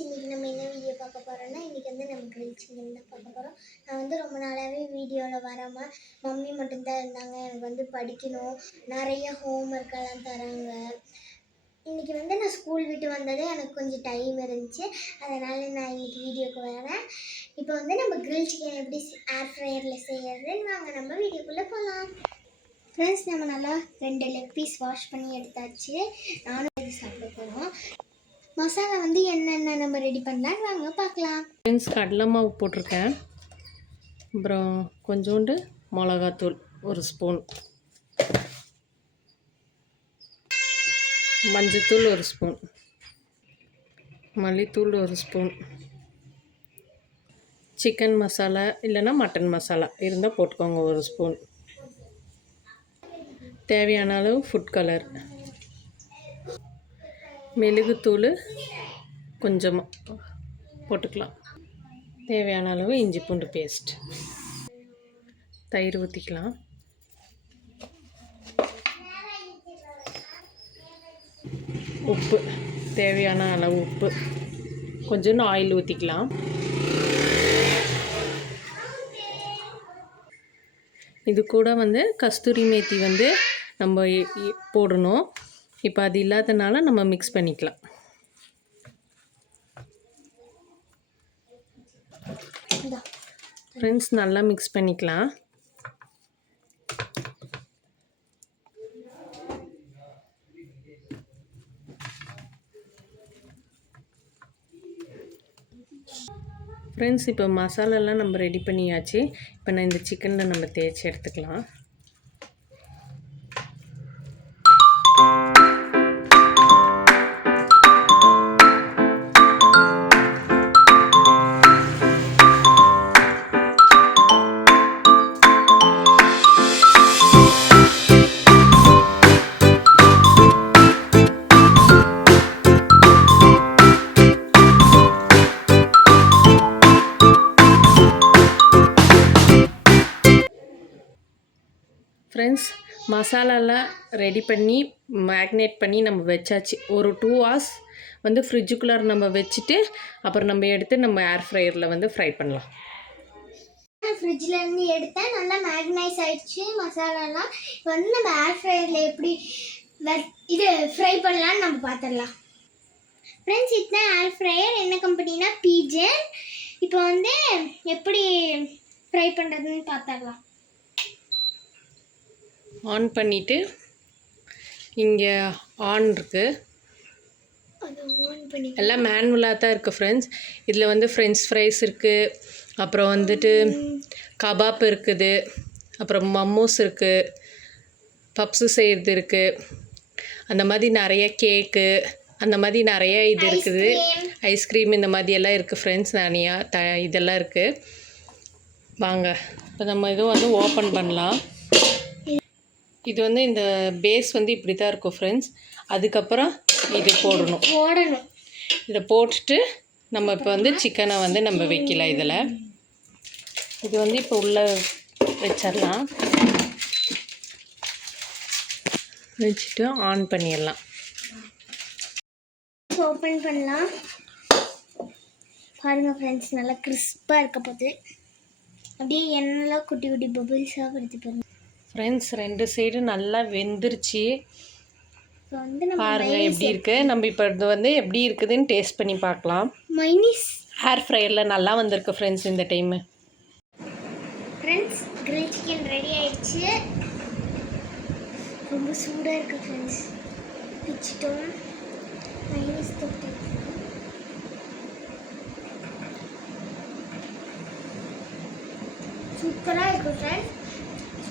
இன்றைக்கி நம்ம என்ன வீடியோ பார்க்க போகிறோன்னா நம்ம கிரில் சிக்கன் தான் பார்க்க போகிறோம். நான் ரொம்ப நாளாகவே வீடியோவில் வராமல் மம்மி மட்டும்தான் இருந்தாங்க. எனக்கு படிக்கணும், நிறைய ஹோம்ஒர்க்கெல்லாம் தராங்க. இன்றைக்கி நான் ஸ்கூல் விட்டு வந்ததே எனக்கு கொஞ்சம் டைம் இருந்துச்சு. அதனால் நான் இன்றைக்கி வீடியோக்கு வரேன். இப்போ நம்ம கிரில் சிக்கன் எப்படி ஏர் ஃப்ரையரில் செய்யறதுன்னு வாங்க நம்ம வீடியோக்குள்ளே போகலாம். ஃப்ரெண்ட்ஸ், நம்ம நல்லா 2 லெக் பீஸ் வாஷ் பண்ணி எடுத்தாச்சு. நானும் இது சாப்பிட போகிறோம். மசாலா என்னென்ன நம்ம ரெடி பண்ணலாம் வாங்க பார்க்கலாம். ஃப்ரெண்ட்ஸ், கடலை மாவு போட்டிருக்கேன். அப்புறம் கொஞ்சோண்டு மிளகாத்தூள் 1 ஸ்பூன், மஞ்சத்தூள் 1 ஸ்பூன், மல்லித்தூள் 1 ஸ்பூன், சிக்கன் மசாலா இல்லைன்னா மட்டன் மசாலா இருந்தால் போட்டுக்கோங்க 1 ஸ்பூன், தேவையான அளவு ஃபுட் கலர், மிளகுத்தூள் கொஞ்சமாக போட்டுக்கலாம், தேவையான அளவு இஞ்சி பூண்டு பேஸ்ட், தயிர் ஊற்றிக்கலாம், உப்பு தேவையான அளவு உப்பு, கொஞ்சோண்டு ஆயில் ஊற்றிக்கலாம். இது கூட கஸ்தூரி மேத்தி நம்ம போடணும். இப்போ அது இல்லாதனால நம்ம மிக்ஸ் பண்ணிக்கலாம். ஃப்ரெண்ட்ஸ், நல்லா மிக்ஸ் பண்ணிக்கலாம். ஃப்ரெண்ட்ஸ், இப்போ மசாலாலாம் நம்ம ரெடி பண்ணியாச்சு. இப்போ நான் இந்த சிக்கனில் நம்ம தேய்ச்சி எடுத்துக்கலாம். ஃப்ரெண்ட்ஸ், மசாலாலாம் ரெடி பண்ணி மேக்னேட் பண்ணி நம்ம வச்சாச்சு. ஒரு 2 hours ஃப்ரிட்ஜுக்குள்ளார நம்ம வச்சுட்டு அப்புறம் நம்ம எடுத்து நம்ம ஏர் ஃப்ரையரில் ஃப்ரை பண்ணலாம். ஃப்ரிட்ஜ்லேருந்து எடுத்தேன், நல்லா மேக்னைஸ் ஆகிடுச்சு மசாலாலாம். இப்போ நம்ம ஏர் ஃப்ரையரில் எப்படி இது ஃப்ரை பண்ணலான்னு நம்ம பார்த்துடலாம். ஃப்ரெண்ட்ஸ், இதுதான் ஏர் ஃப்ரையர். என்ன கம்பெனினா பீஜன். இப்போ எப்படி ஃப்ரை பண்ணுறதுன்னு பார்த்துடலாம். ஆன் பண்ணிவிட்டு இங்கே ஆன் இருக்குது, எல்லாம் மேனுவலாக தான் இருக்குது. ஃப்ரெண்ட்ஸ், இதில் ஃப்ரெஞ்ச் ஃப்ரைஸ் இருக்குது, அப்புறம் கபாப் இருக்குது, அப்புறம் மம்மோஸ் இருக்குது, பப்ஸு செய்கிறது இருக்குது, அந்த மாதிரி நிறைய கேக்கு, அந்த மாதிரி நிறைய இது இருக்குது. ஐஸ்கிரீம் இந்த மாதிரியெல்லாம் இருக்குது. ஃப்ரெண்ட்ஸ், நிறையா இதெல்லாம் இருக்குது. வாங்க இப்போ நம்ம இதுவும் ஓப்பன் பண்ணலாம். இது இந்த பேஸ் இப்படி தான் இருக்கும். ஃப்ரெண்ட்ஸ், அதுக்கப்புறம் இது போடணும். இதை போட்டுட்டு நம்ம இப்போ சிக்கனை நம்ம வைக்கலாம். இதில் இது இப்போ உள்ளே வச்சிடலாம். வச்சுட்டு ஆன் பண்ணிடலாம். ஓப்பன் பண்ணலாம். பாருங்கள் ஃப்ரெண்ட்ஸ், நல்லா கிறிஸ்பாக இருக்க போது. அப்படியே எண்ணெய்லாம் குட்டி குட்டி பபிள்ஸாக வருது பாருங்க. ஃப்ரெண்ட்ஸ், 2 சைடு நல்லா வெந்துருச்சு. பாருங்கள் எப்படி இருக்குது. நம்ம இப்போ இது எப்படி இருக்குதுன்னு டேஸ்ட் பண்ணி பார்க்கலாம். மைனஸ் ஏர் ஃப்ரையரில் நல்லா வந்திருக்கு ஃப்ரெண்ட்ஸ் இந்த time. Friends, grill chicken ready ஆயிடுச்சு. ரொம்ப சூடாக இருக்குது ஃப்ரெண்ட்ஸ். பிச்சிட்டோம். மைனஸ் தொட்டு சூப்பராக இருக்குது ஃப்ரெண்ட்ஸ்.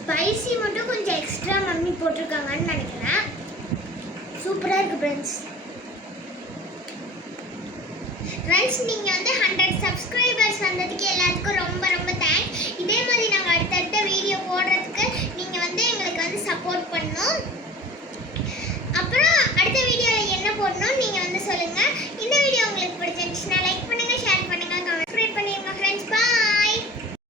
ஸ்பைசி மட்டும் கொஞ்சம் எக்ஸ்ட்ரா மம்மி போட்டிருக்காங்கன்னு நினைக்கிறேன். சூப்பராக இருக்குது ஃப்ரெண்ட்ஸ். ஃப்ரெண்ட்ஸ், நீங்கள் 100 சப்ஸ்கிரைபர்ஸ் வந்ததுக்கு எல்லாத்துக்கும் ரொம்ப ரொம்ப தேங்க்ஸ். இதே மாதிரி நாங்கள் அடுத்தடுத்த வீடியோ போடுறதுக்கு நீங்கள் எங்களுக்கு சப்போர்ட் பண்ணணும். அப்புறம் அடுத்த வீடியோவில் என்ன போடணும்னு நீங்கள் சொல்லுங்கள்.